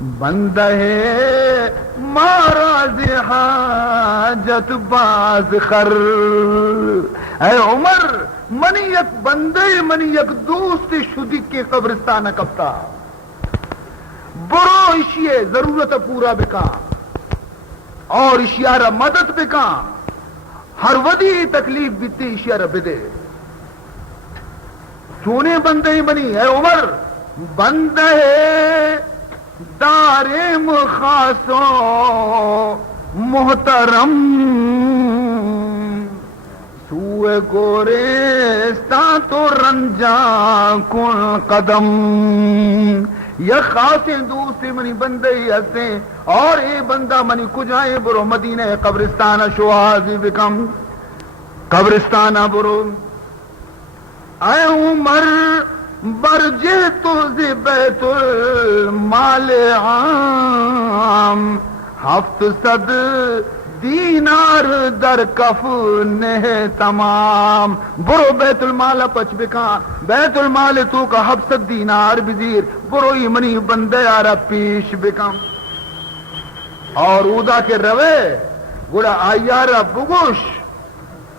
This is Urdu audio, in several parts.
بندہ ماراز حاجت باز خر. اے عمر منی یک بندے منی یک دوست شدی کے قبرستان کپتا برو اشیے ضرورت پورا بکا اور اشیارہ مدد بکا ہر ودی تکلیف بیتی اشیارہ بدے چونے بندے منی. اے عمر بندے دارم خاصو محترم سوئے گورستان تو رنجا کن قدم. یہ خاص دوسری منی بندے ہستے اور اے بندہ منی کجائے برو مدینہ قبرستان شوازی بکم قبرستان برو. اے عمر برجے تو زی بیت المال عام 700 دینار در کفن تمام. برو بیت المال پچ بکا بیت المال تو کا 700 دینار بزیر برو ایمنی بندے آرہ پیش بکا اور اودا کے روے گوڑا آیارہ بگوش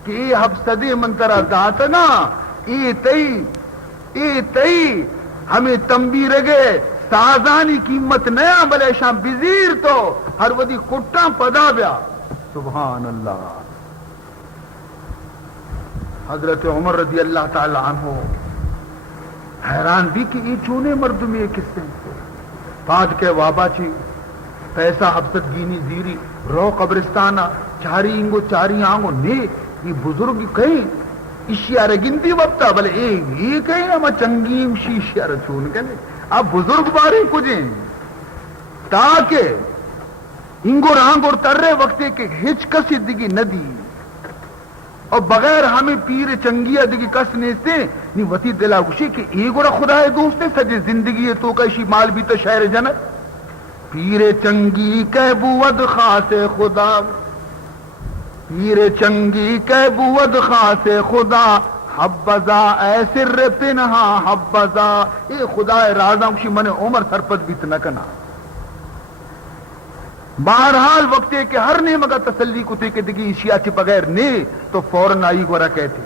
کہ 700 منترہ داتنا ای تئی ہمیں تنبیر گے سازانی قیمت نیا بلے شاں بزیر تو ہر ودی کٹاں پدا بیا. سبحان اللہ. حضرت عمر رضی اللہ تعالی عنہ حیران بھی کہ یہ چونے مرد میں کس سے پاد کے وابا چی پیسہ 700 گینی زیری رو قبرستانا چاری انگو چاری آنگو نے یہ بزرگ کہیں اشیارہ گنتی وقتا بلے یہ کہیں اما چنگیم شی اشیارہ چون کنے اب بزرگ بارے کجیں تاکہ انگو رانگ اور ترے وقتے کے ہچ کسی دگی ندی اور بغیر ہمیں پیر چنگیا دگی کس نیستے نی وطی دلا گوشی کہ ایک اور خدا ہے دوستے سجے زندگی ہے تو کشی مال بھی تو شہر جنت پیر چنگی کہ بود خاص خدا پیر چنگی کہ بود خاص خدا حبذا اے سر پنہا حبذا اے خدا رازم شی من عمر سرپت بیت نہ کنا. بہرحال وقتے کہ ہر نے مگا تسلی کتے کے دگی اشیاء چی بغیر نے تو فوراً آئی گورا کہتے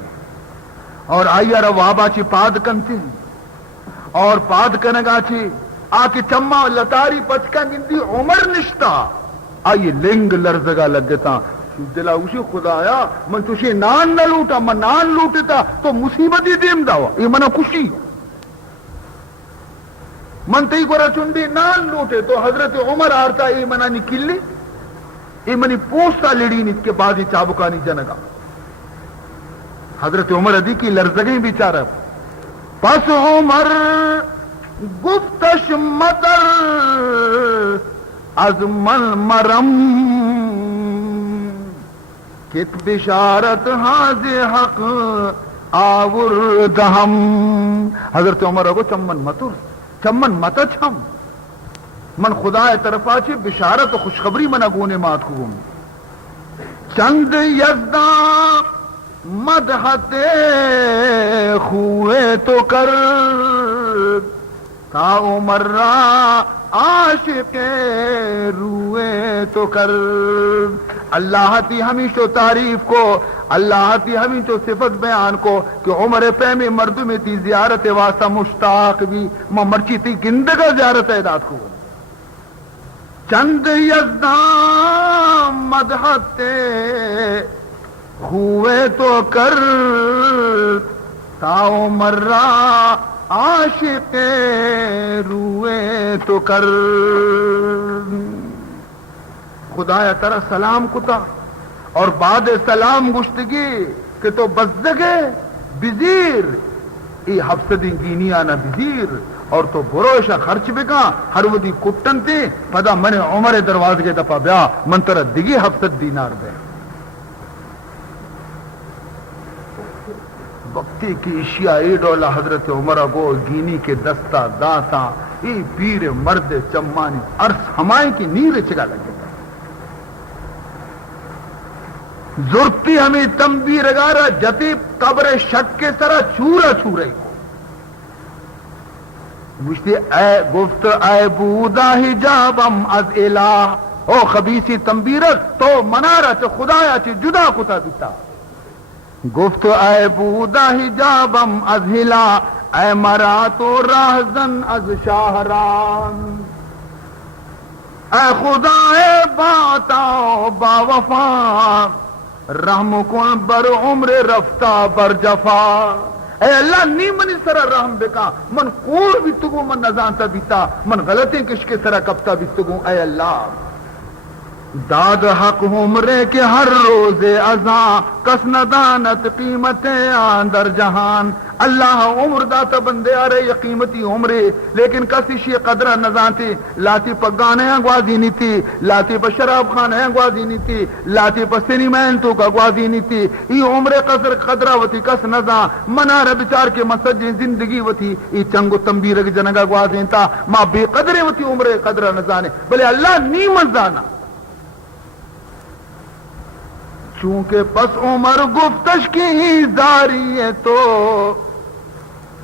اور آئی روابا چی پاد کنتے اور پاد کنگا چی آ کے چمہ لتاری پچکا گندی عمر نشتا آئی لنگ لرزگا لگتا دلا اسی خدایا من تشے نان نہ لوٹا من نان لوٹتا تو مصیبت ہی دیم داوا یہ منا خوشی من تی گورا چندی نان لوٹے تو حضرت عمر آرتا یہ منا نکلی یہ منی پوستا لڑی نت کے بعد ہی چابکانی جنگا. حضرت عمر ادی کی لرزگیں بیچارہ پس عمر گفتش مطر از من مرم کت بشارت حاض حق آوردہم. حضرت عمر کو چمن متر چمن متچ ہم من خدا طرفا چی بشارت و خوشخبری من اگونے مات خوم چند یزداں مدحت خوے تو کر تا عمر را عاشق روئے تو کر. اللہ تی ہمیشہ تعریف کو اللہ تی ہمیشہ صفت بیان کو کہ عمر پہ میں مردم تی زیارت واسطہ مشتاق بھی ما مرچی تی گندگا زیارت اعداد کو چند یزداں مدحت ہوئے تو کر تا عمر را عاشق روئے تو کر. خدایا ترا سلام کتا اور بعد سلام گشتگی کہ تو بزدگے بزیر ای حفظ گینی آنا بزیر اور تو بروشا خرچ بکا ہر ودی کٹن تے پدا من عمر درواز کے دپا بیا من ترا دگی حفظ دینار دے. وقتی کی اشیاء ای ڈولا حضرت عمر کو گینی کے دستا داتا ای پیر مرد چمانی عرص ہمائیں کی نیر چگا لگے زورتی ہمیں تمبی رگارا جتی قبر شک کے سرا چورا چورئی کو مجھتے اے گفت اے بودا حجابم از الہ او خبیثی تنبیرت تو منارت خدایا چی جدا کتا بیتا گفت اے بودا حجابم از ہلا اے مرات و راہزن از شاہران اے خدا اے باتا با وفا رحم کن بر عمر رفتہ بر جفا اے اللہ نی منی سرا رحم بکا من کور بیتگو من نزانتا بیتا من غلطیں کش کے سرا کبتا بیتگو اے اللہ داد حق عمرے کے ہر روز ازاں کس ندانت قیمت اندر جہان اللہ عمر داتا بندے آ رہے قیمتی عمرے لیکن کسی شی قدرہ نزانتے لاتی پا گانے گوازی نہیں تھی لاتی پا شراب خانے گوازی نہیں تھی لاتی پا سینیمین تو کا گوازی نہیں تھی ای عمر قدرہ وتی کس نزاں منار بچار کے مسجد زندگی وتی ای چنگو تنبیر جنگا گوازین تا ما بے قدرے وتی عمر قدرہ نزانے بلے اللہ نی مزانا چونکہ پس عمر گفتش کی زاری ہے تو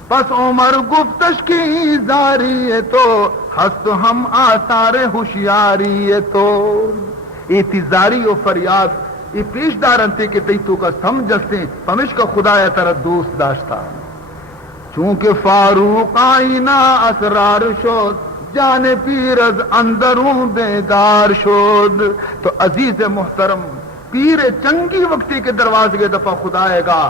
پس عمر گفتش کی زاری ہے تو ہست ہم آثار ہوشیاری ہے تو اعتزاری و فریاد یہ پیش دارنتے کہ تیتو کا سمجھتے پمش کا خدا یا ترہ دوست داشتا چونکہ فاروق آئینہ اسرار شد جان پیر از اندروں بیدار شد تو عزیز محترم پیر چنگی وقتی کے دروازے کے دفعہ خدائے گا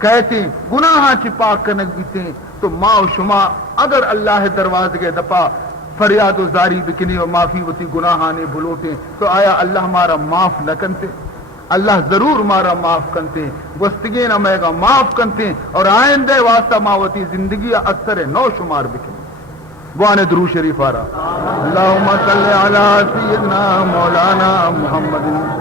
کہتے گناہ چی پاک کنک بیتے تو ما و شما اگر اللہ دروازے کے دفعہ فریاد و زاری بکنی و معافی ہوتی گناہانے بھلوتے تو آیا اللہ ہمارا معاف نہ کنتے اللہ ضرور ہمارا معاف کنتے گستگی نہ میں گا معاف کنتے اور آئندہ واسطہ ماوتی زندگی اکثر نو شمار بکنی بوانے درو شریف آرہا اللہم صلی علی سیدنا مولانا محمد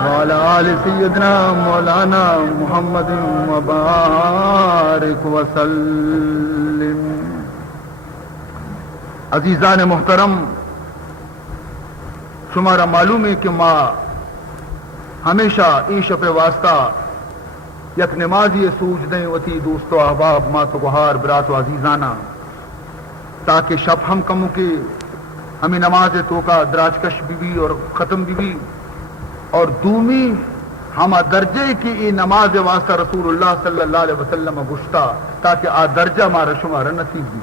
وعلى آل سيدنا مولانا محمد وبارك وسلم عزیزان محترم شمارا معلوم ہے کہ ماں ہمیشہ ایش پہ واسطہ یک نمازی سوج دیں وتی دوستو احباب ماں تو گہار برات و عزیزانہ تاکہ شب ہم کموں کے ہمیں نماز تو کا دراجکش بھی اور ختم بھی اور دومی ہما درجے کی ای نماز واسطہ رسول اللہ صلی اللہ علیہ وسلم گشتا تاکہ آ درجہ مارا شمارا نصیب بھی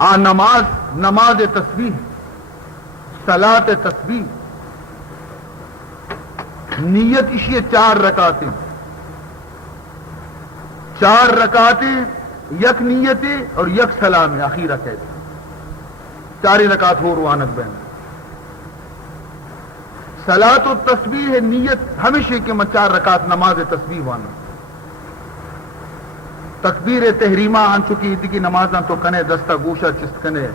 آ نماز تسبیح صلاۃ تسبیح نیت اشی 4 رکعتیں 4 رکعتیں یک نیتیں اور یک سلام اخیرہ کہتے 4 رکعت ہو روانت بہن صلاۃ التسبیح نیت ہمیشہ کہ میں 4 رکعت نماز تسبیح وانا تکبیر تحریمہ ہن چکی عید کی نمازاں تو کنے دستہ گوشہ چست کنے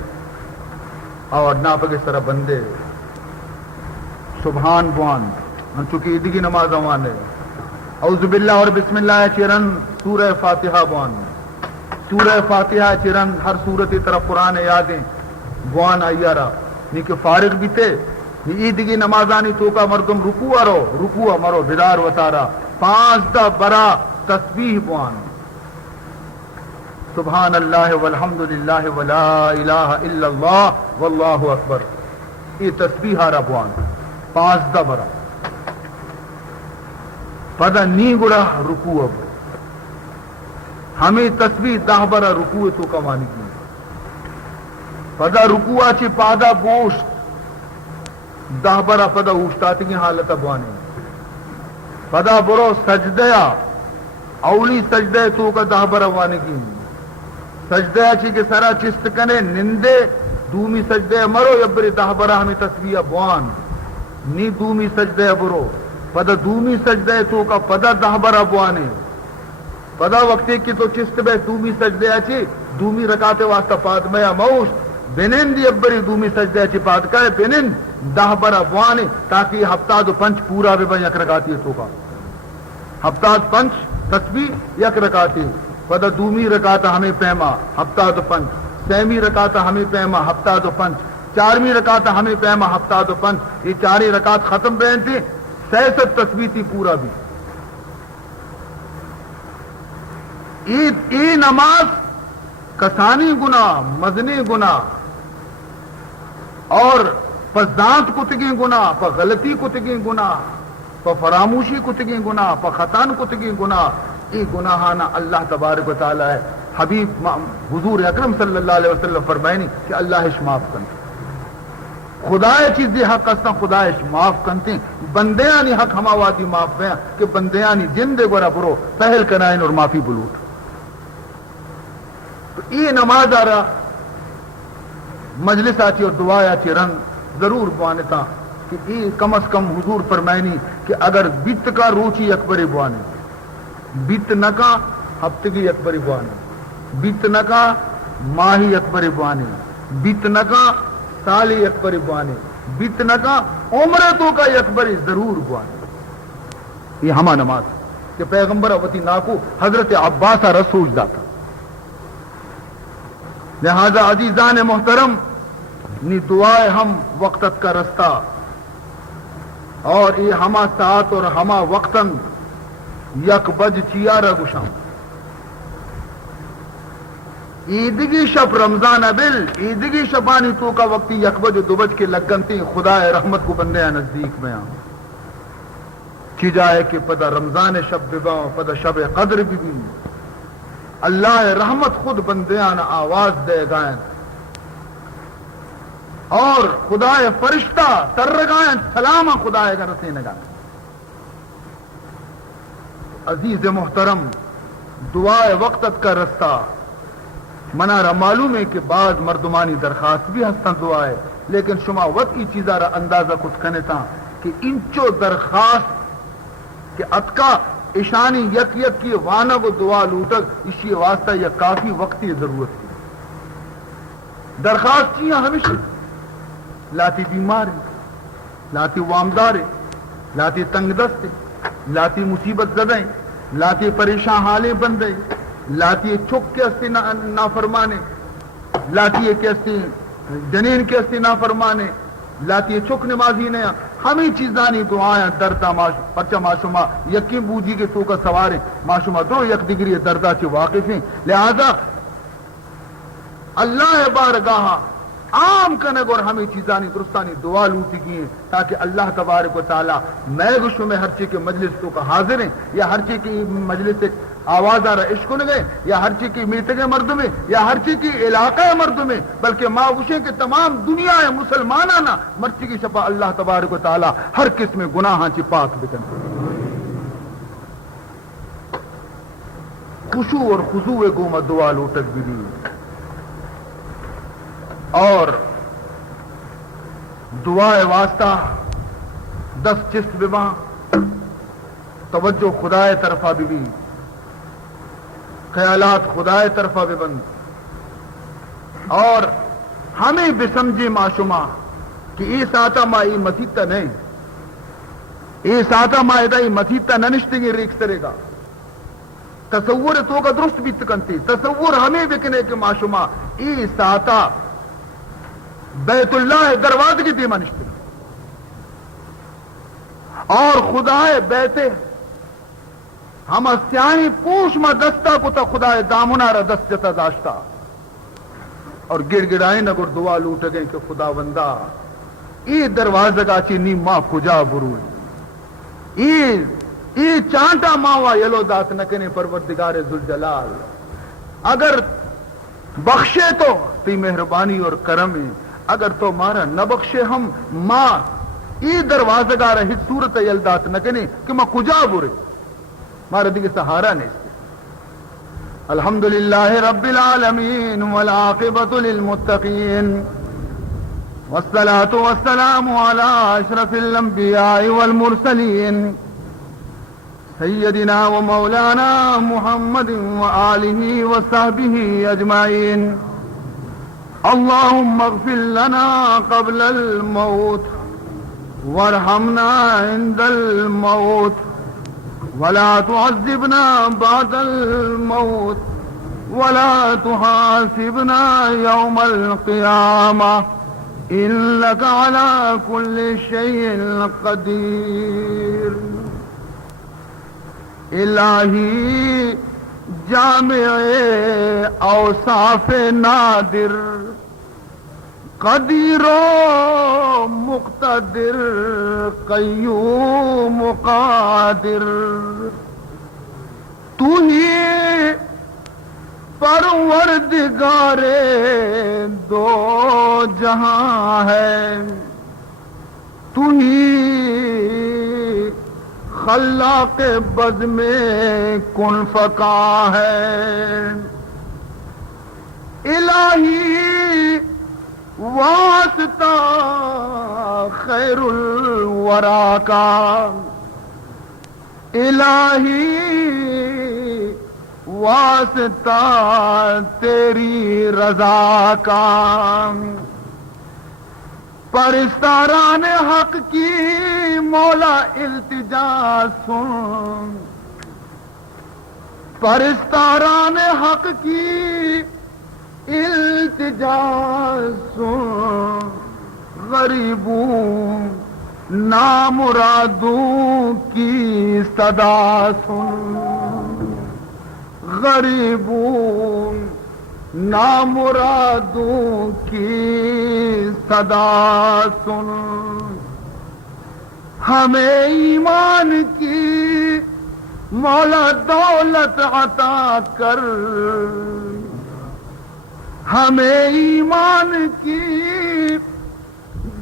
اور ناپک اس طرح بندے سبحان بوان ہن چکی عید کی نمازاں وانے اعوذ باللہ اور بسم اللہ چرن سورہ فاتحہ بوان سورہ فاتحہ چرن ہر سورت طرف قرآن یادیں بوان آئیارا نیکہ فارغ بھی تھے عید کی نمازانی تو کا مردم رکوع مرو بیدار وطارا 5 برا تسبیح بوان سبحان اللہ والحمد للہ ولا الہ الا اللہ واللہ اکبر یہ تسبیح آرہ بوان 5 برا پدا نی گڑا رکوع اب ہمیں تسبیح 10 برا رکوع تو کا مانی کی پدا رکوع آچی پادا گوشت 10 برا پدا اوشتاتی کی حالت بوانے پدا برو سجدیا اولی سجدے تو کا 10 برا وانے کی سجدیا چی کے سرا چست کنے نندے دومی سجدے مرو یبری 10 برا ہمیں تسبیح بوان نی دومی سجدے برو پدا دومی سجدے تو کا پدا 10 برا بوانے پدا وقتی کی تو چست بے دومی سجدے چی دومی رکعت واسطہ پادمیا موش بنن دی ابری دومی سجدے چی پاد کا بنن 10 برا بوانے تاکہ ہفتہ دو پنچ پورا بھی بھائی یک رکاتی ہے تو کا ہفتہ دو پنچ تسبیح یک رکاتی پدا دومی رکاتا ہمیں پیما ہفتہ دو پنچ سیمی رکاتا ہمیں پیما ہفتہ دو پنچ 4ویں رکاتا ہمیں پیما ہفتہ دو پنچ یہ 4 رکعت ختم بہن تھی 66 تسبیح تھی پورا بھی ای نماز کسانی گناہ، مزنی گناہ، اور پذات کتگی گناہ، پا غلطی کتگی گناہ، پا فراموشی کتگی گناہ، پا خطان کتگی گناہ، ای گناہانا اللہ تبارک و تعالی ہے حبیب حضور اکرم صلی اللہ علیہ وسلم فرمائنی کہ اللہ اش معاف کرتے خدای چیزی حق اسنا خدای اش معاف کرتے بندیانی حق ہما وادی معاف ہیں کہ بندیانی جندے گورا برو پہل کنائن اور معافی بلوٹ. تو ای نماز آرہا مجلس آتی اور دعا آتی رنگ ضرور بوانتا کہ ای کم از کم حضور فرمائنی کہ اگر بیت کا روچی اکبری بوانے، بیت نکا ہفتگی اکبری بوانے، بیت نکا ماہی اکبری بوانے، بیت نکا سالی اکبری بوانے، بیت نکا عمرتوں کا اکبری ضرور بوانے. یہ ہما نماز کہ پیغمبر وتی ناکو حضرت عباس رسول داتا. لہذا عزیزان محترم نی دعائے ہم وقتت کا رستہ اور یہ ہما ساعت اور ہما وقتن یک بج چیارہ گشام عیدگی شب رمضان بل عیدگی شبانی تو کا وقتی یک بج دو بج کے لگنتی خدا رحمت کو بندے نزدیک میں آؤں چی جائے کہ پدا رمضان شب ببا پدا شب قدر بھی اللہ رحمت خود بندیان آواز دے گائیں اور خدا فرشتہ تر گائیں سلام خدا کا رسے نگائیں. عزیز محترم دعائے وقتت کا رستہ منارا معلوم ہے کہ بعض مردمانی درخواست بھی ہستن دعائے لیکن شما وقت کی چیزہ را اندازہ کچھ کنے تھا کہ انچو درخواست کہ اتکا اشانی یک یک کی وانا کو دعا لوٹک اسی واسطہ یا کافی وقتی ضرورت تھی. درخواست چیئے ہمیشہ لاتی بیمار لاتی وامدار لاتی تنگ دست لاتی مصیبت زدیں لاتی پریشان حالیں بندے لاتی چھک کے استی نافرمانے لاتی کے استی جنین کے استی نافرمانے لاتی چھک نمازی نے ہمیں چیزانی دعائیں دردہ پرچہ معشومہ یقین بوجھی کے تو کا سوارے معشومہ دو یک ڈگری دردہ سے واقف ہیں. لہذا اللہ بارگاہ عام کنگ اور ہمیں چیزانی درستانی دعا لوٹی کی ہیں تاکہ اللہ تبارک و تعالی میں گشو میں ہر چیز کے مجلس تو کا حاضر ہیں یا ہر چیز کی مجلس سے آواز آ رہا عشق نے گئے یا ہر چیز کی میٹنگ مرد میں یا ہر چیز کی علاقہ مرد میں بلکہ ماوشے کے تمام دنیا ہے مسلمانانا مرچی کی شفا اللہ تبارک و تعالی ہر قسم گناہاں چی پاک بکن خشوع اور خضوع گوما دعا لوٹک بھی اور دعائے واسطہ 10 چست بما توجہ خدائے طرفہ بھی خیالات خدائے طرفہ بھی بند اور ہمیں بسمجھے معشومہ کہ ای ساتا ما ای مسیطہ نہیں ای ساتا ما ای مسیطہ نہ نشتنگی ریکس ترے گا تصور تو کا درست بھی تکنتی تصور ہمیں بکنے کے معشومہ ای ساتا بیت اللہ دروازے کی دیما نشتے اور خدائے بیتے ہم اسیانی پوش ما دستا کتا خدائے دامنا را دست جتا داشتا اور گڑ گڑائیں اگر دعا لوٹ گئے کہ خدا بندہ ای دروازہ کا چینی ماں کجا برو ای چانٹا ماوا یلو دات نکنے پروردگار ذوالجلال اگر بخشے تو تی مہربانی اور کرم اگر تو مارا نہ بخشے ہم ماں ای دروازہ گارا ہت صورت یلدات نکنے کہ ماں کجا برے مارا دیکھ سہارا نہیں الحمدللہ رب العالمین والعاقبۃ للمتقین والصلاة والسلام على اشرف الانبیاء والمرسلین سیدنا و مولانا محمد وآلہ وصحبہ اجمعین اللهم اغفر لنا قبل الموت وارحمنا عند الموت ولا تعذبنا بعد الموت ولا تحاسبنا يوم القيامة إنك على كل شيء قدير. الہی جامع اوصاف نادر قدیر و مقتدر قیوم قادر تو ہی پروردگار دو جہاں ہے، تو ہی خلاق بز میں کن فکا ہے، الہی واسطہ خیر الورا کا، الہی واسطہ تیری رضا کا، پرستاران حق کی مولا التجا سن، پرستاران حق کی التجا سن، غریبوں نامرادوں کی صدا سن، غریبوں نامرادوں کی صدا سن، ہمیں ایمان کی مولا دولت عطا کر، ہمیں ایمان کی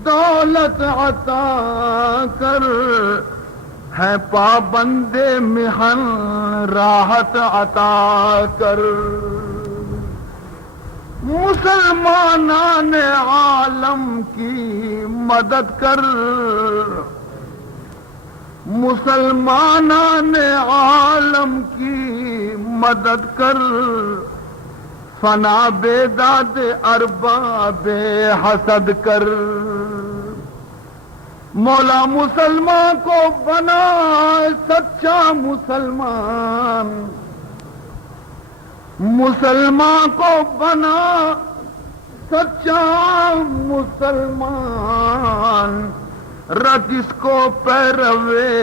دولت عطا کر، ہے پابند محن راحت عطا کر، مسلمانان عالم کی مدد کر، مسلمانان عالم کی مدد کر، فنا بیداد ارباب حسد کر، مولا مسلمان کو بنا سچا مسلمان، مسلمان کو بنا سچا مسلمان، رکھ اس کو پیروے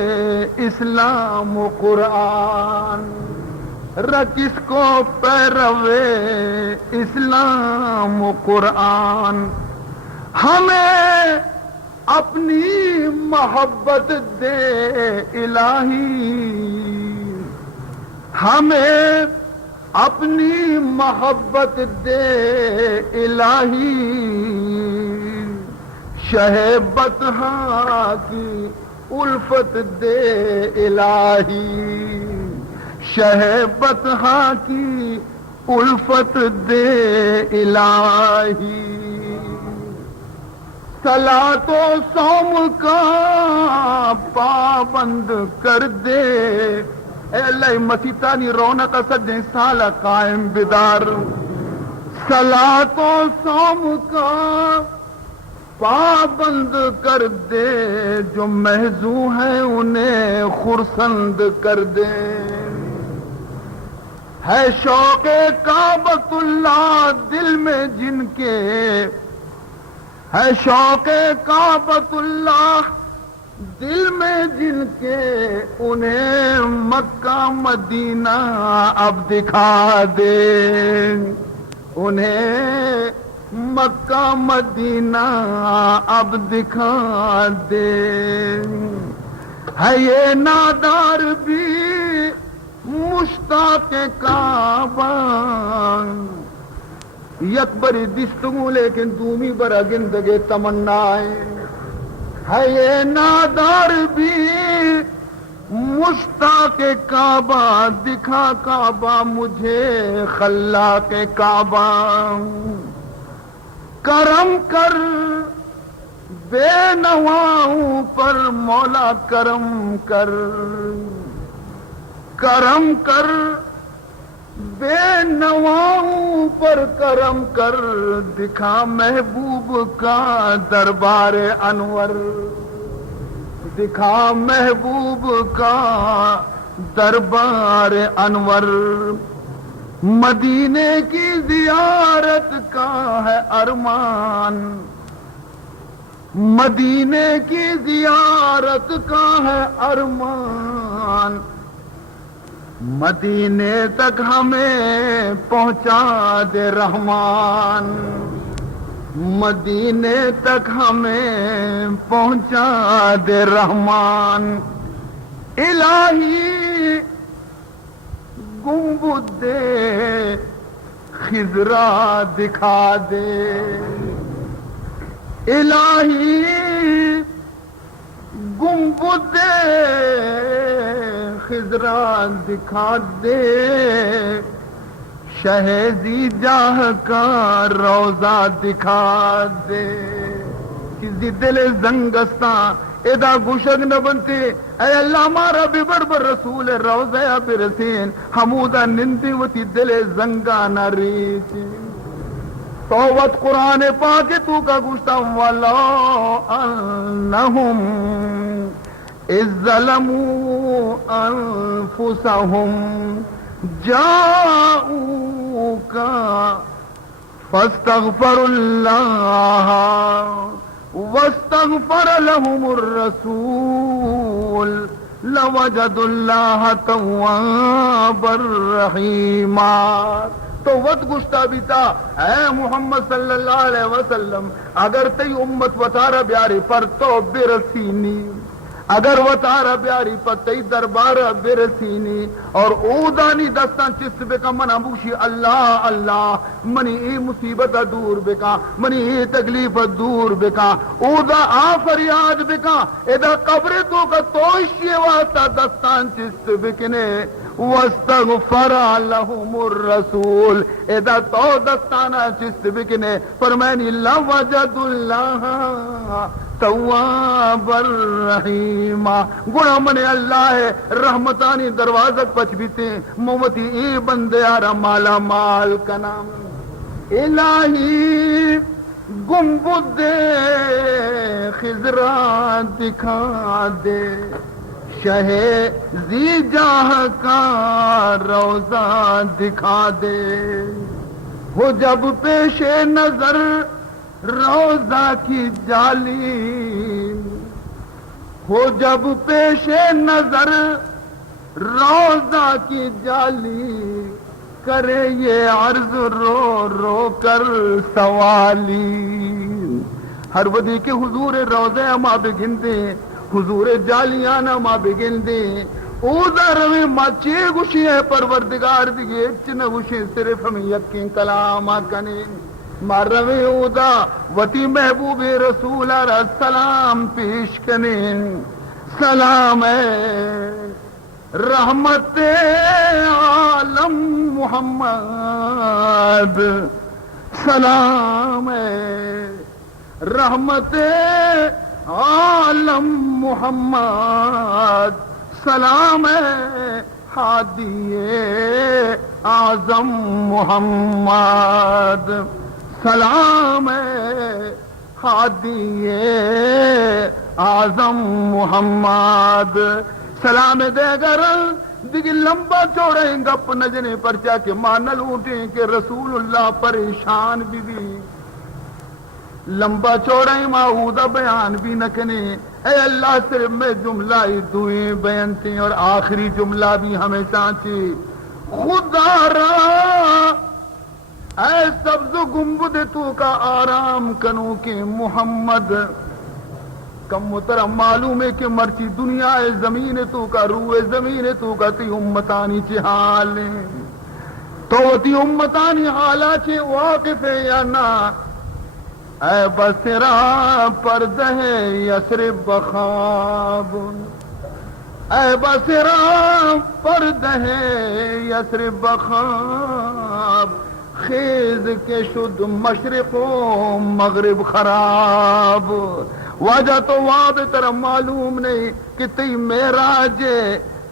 اسلام و قرآن، رکھ اس کو پیروے اسلام و قرآن، ہمیں اپنی محبت دے الہی، ہمیں اپنی محبت دے الہی، شہ بطحا کی الفت دے الہی، شہ بطحا کی الفت دے الہی، صلاۃ و صوم کا پابند کر دے، اے اللہ مسیطانی رونق سجیں سالہ قائم بیدار، صلاۃ و صوم کا پابند کر دے، جو محضو ہیں انہیں خرسند کر دے، ہے شوق کعبۃ اللہ دل میں جن کے، ہے شوق کعبۃ اللہ دل میں جن کے، انہیں مکہ مدینہ اب دکھا دے، انہیں مکہ مدینہ اب دکھا دے، ہے یہ نادار بھی مشتاق کعبہ، یک بری دستگو لیکن دومی برا گندگے تمنائیں، ہے یہ نادار بھی مشتاق کعبہ، دکھا کعبہ مجھے خلاق کعبہ، کرم کر بے نواؤں پر مولا کرم کر، کرم کر بے نواؤں پر کرم کر، دکھا محبوب کا دربار انور، دکھا محبوب کا دربار انور، مدینے کی زیارت کا ہے ارمان، مدینے کی زیارت کا ہے ارمان، مدینے تک ہمیں پہنچا دے رحمان، مدینے تک ہمیں پہنچا دے رحمان، الہی گنبد خضرا دکھا دے، الہی گنبد خضرا دکھا دے، شہزی جاہ کا روزہ دکھا دے، کسی دل زنگستان ادا گوشگ نہ بنتے، اے اللہ مارا ببر بر رسول روزہ برسین، حمودہ نندی وتی دل زنگا نہ ریچے، توت قرآن پاک تو کا گوشتا وَلَوْ أَنَّهُمْ إِذْ ظَلَمُوا أَنفُسَهُمْ جَاءُوكَ فَاسْتَغْفَرُوا اللَّهَ وَاسْتَغْفَرَ لَهُمُ الرَّسُولُ لَوَجَدُوا اللَّهَ تَوَّابًا رَحِيمًا۔ تو وقت گشتا بھی تھا، اے محمد صلی اللہ علیہ وسلم، اگر تی امت وطارہ بیاری پر تو برسینی، اگر وطارہ بیاری پر تی دربارہ برسینی، اور اودانی دستان چست بکا منہ بوشی اللہ اللہ، منی ای مصیبت دور بکا، منی ای تکلیف دور بکا، اودا آفریاد بکا، ادا قبر تو کا توشی واسطہ دستان چست بکنے، وَاسْتَغْفَرَ لَهُمُ الرَّسُولُ ادا تو دستانہ چست بکنے، فرمائنی لَوَجَدُ اللَّهَ توابا رحیما، گوڑا من اللہ ہے رحمتانی دروازت پچ بیتے، مومتی ای بندے آرہ مالا مال کا نام، الہی گنبد خضرا دکھا دے، شہ زی جاہ کا روزہ دکھا دے، ہو جب پیش نظر روزہ کی جالی، ہو جب پیش نظر روزہ کی جالی، کرے یہ عرض رو رو کر سوالی، ہر ودی کے حضور روزے ما بگن دے، حضور جالیانا ما بگن دے، اوزا روی مچے گوشی ہے پروردگار دیگے چنہ گوشی صرف ہمیں یقین کلامہ کنے، مروی اودا وتی محبوب رسول را سلام پیش کنین، سلام ہے رحمت عالم محمد، سلام ہے رحمت عالم محمد، سلام ہے ہادی اعظم محمد، سلام ہادی اعظم محمد، سلام دے گر دیگی لمبا چوڑیں گپ نجنے پر جا کے مانل اٹھیں کہ رسول اللہ پریشان بھی لمبا چوڑیں معودہ بیان بھی نکنے، اے اللہ صرف میں جملہ ہی دوئیں بیان تھیں اور آخری جملہ بھی ہمیشہ تھی، خدا را اے سبز گنبد تو کا آرام کنو کہ محمد، کم محترم معلوم ہے کہ مرچی دنیا زمین تو کا روح زمین تو کا تی امتانی چی حال تو تی امتانی حالا چی واقف ہے یا نا، اے بسرا پردہ یسرب بخاب، اے بسرا پردہ یسرب بخاب، خیز کے شد مشرق و مغرب خراب، وجہ تو وعد ترہ معلوم نہیں کہ تی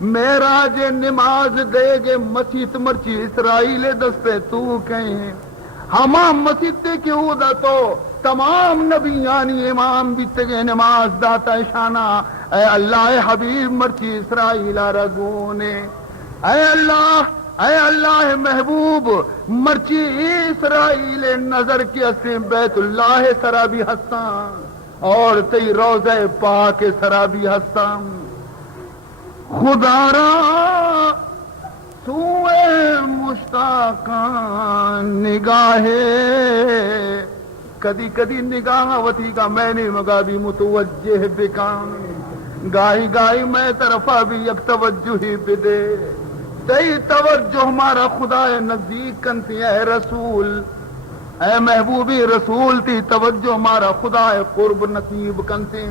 میراج نماز دے گے مسیت مرچی اسرائیل دستے تو کہیں، ہما مسیت کے اودا تو تمام نبیانی امام بیتے گے نماز داتا شانہ، اے اللہ حبیب مرچی اسرائیل رگونے، اے اللہ محبوب مرچی اسرائیل نظر کی اسیں بیت اللہ سرابی ہستان اور تی روزہ پاک سرابی ہستان، خدا را سوئے مشتاقان نگاہ کدی کدی نگاہ وتی کا میں نے مگا بھی متوجہ بکان گاہی گاہی میں طرفا بھی یک توجہ ہی بدے دئی توجہ ہمارا خدا نزدیک کنتی اے رسول اے محبوبی رسول تی توجہ ہمارا خدا قرب نصیب کنتی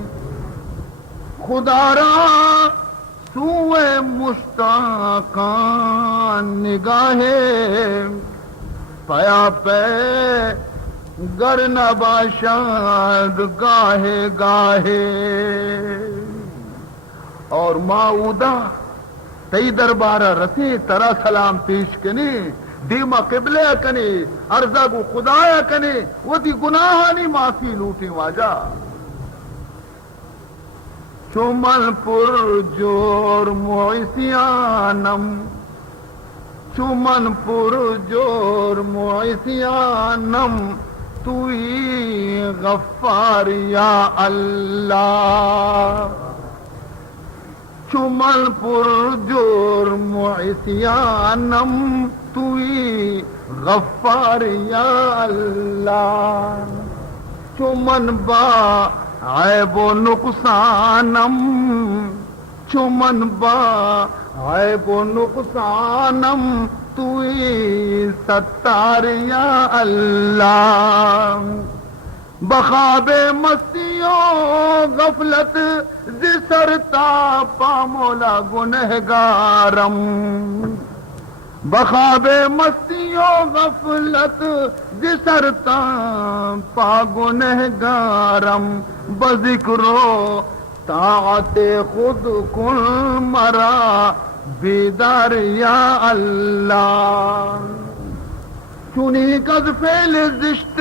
خدا را سوئے مشتاقان نگاہ پیا پہ گر نباشاد گاہے گاہے اور معودہ تی دربارہ رسی ترا سلام پیش کنی دیما قبلے کنی ارزا کو خدایا کنی وہ دی گناہانی معافی لوٹی واجا چمن پر جور معیسیانم چمن پر جور معیسیانم توی غفار یا اللہ چمن پر جور معیسیانم توی غفار یا اللہ چمن با عیب و نقصانم چمن با عیب و نقصانم توی ستار یا اللہ بخواب مستی و غفلت زسرتا پا مولا گنہگارم بخواب مستی و غفلت زسرتا پا گنہگارم بذکر و طاعت خود کن مرا بیدار یا اللہ چنی کز فعل زشت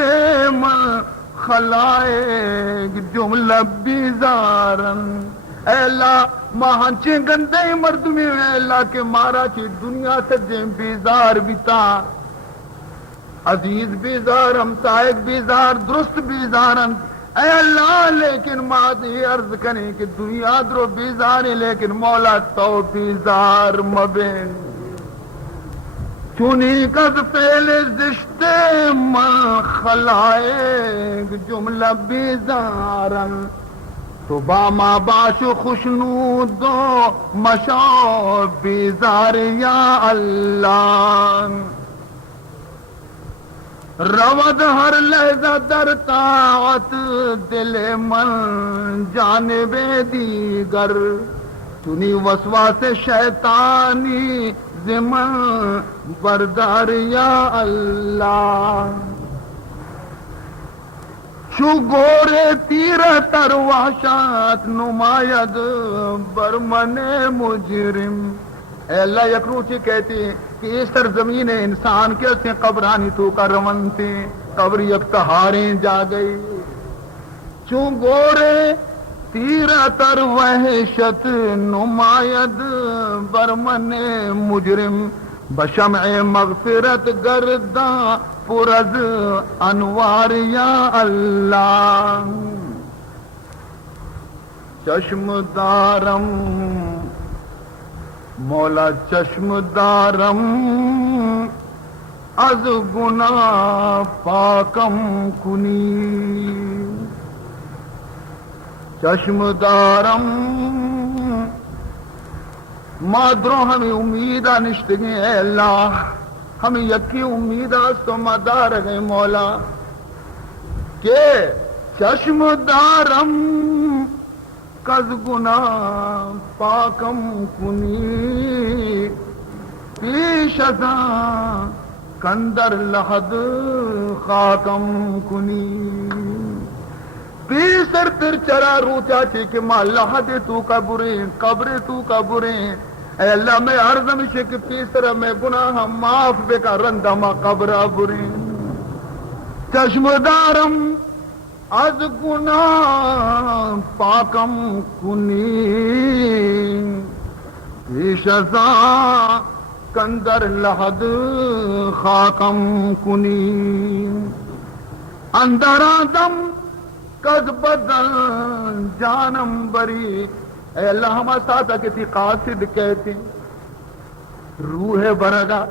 من خلائق جملہ بیزارن اے اللہ مہنچے گندے مردمی اے اللہ کے مارا چی دنیا سجیں بیزار بیتا عزیز بیزار ہمسائق بیزار درست بیزارن اے اللہ لیکن مادی عرض کریں کہ دنیا درو بیزاری لیکن مولا تو بیزار مبین چونی کز فعل زشت من خلائق جملہ بیزارن تو باما باش خوشنود دو مشاو بیزار یا اللہ رود ہر لحظہ در طاعت دل من جانب دیگر چنی وسواس شیطانی زمن بردار یا اللہ چو گورے تیر ترواشات نماید برمن مجرم اے اللہ یک روچی کہتی کہ اس سرزمین انسان کے سے قبرانی تو کا رون تھی قبر یک تہاریں جا گئی چون گورے تیرا تر وحشت نماید برمن مجرم بشمع مغفرت گرداں پرز انوار یا اللہ چشم دارم مولا چشم دارم از گناہ پاکم کنی چشم دارم مادروں ہمیں امیدہ نشتگی اے اللہ ہمیں یکی امیدہ تو مدار گئے مولا کہ چشم دارم کز گناہ پاکم کنی پیش ازاں کندر لحد خاکم کنی پیسر تر چرا روچا چی کہ ماں لحد تو قبریں قبر تو قبریں اے اللہ میں عرض میں کہ پیسر میں گناہ معاف بے کا رندہ ما قبر بریں چشم دارم از گناہ پاکم کنی پیش ازاں کندر لحد خاکم کنی اندر آدم کد بدن جانم بری اے اللہ ہما ساتھ کسی قاصد کہتے روح بردا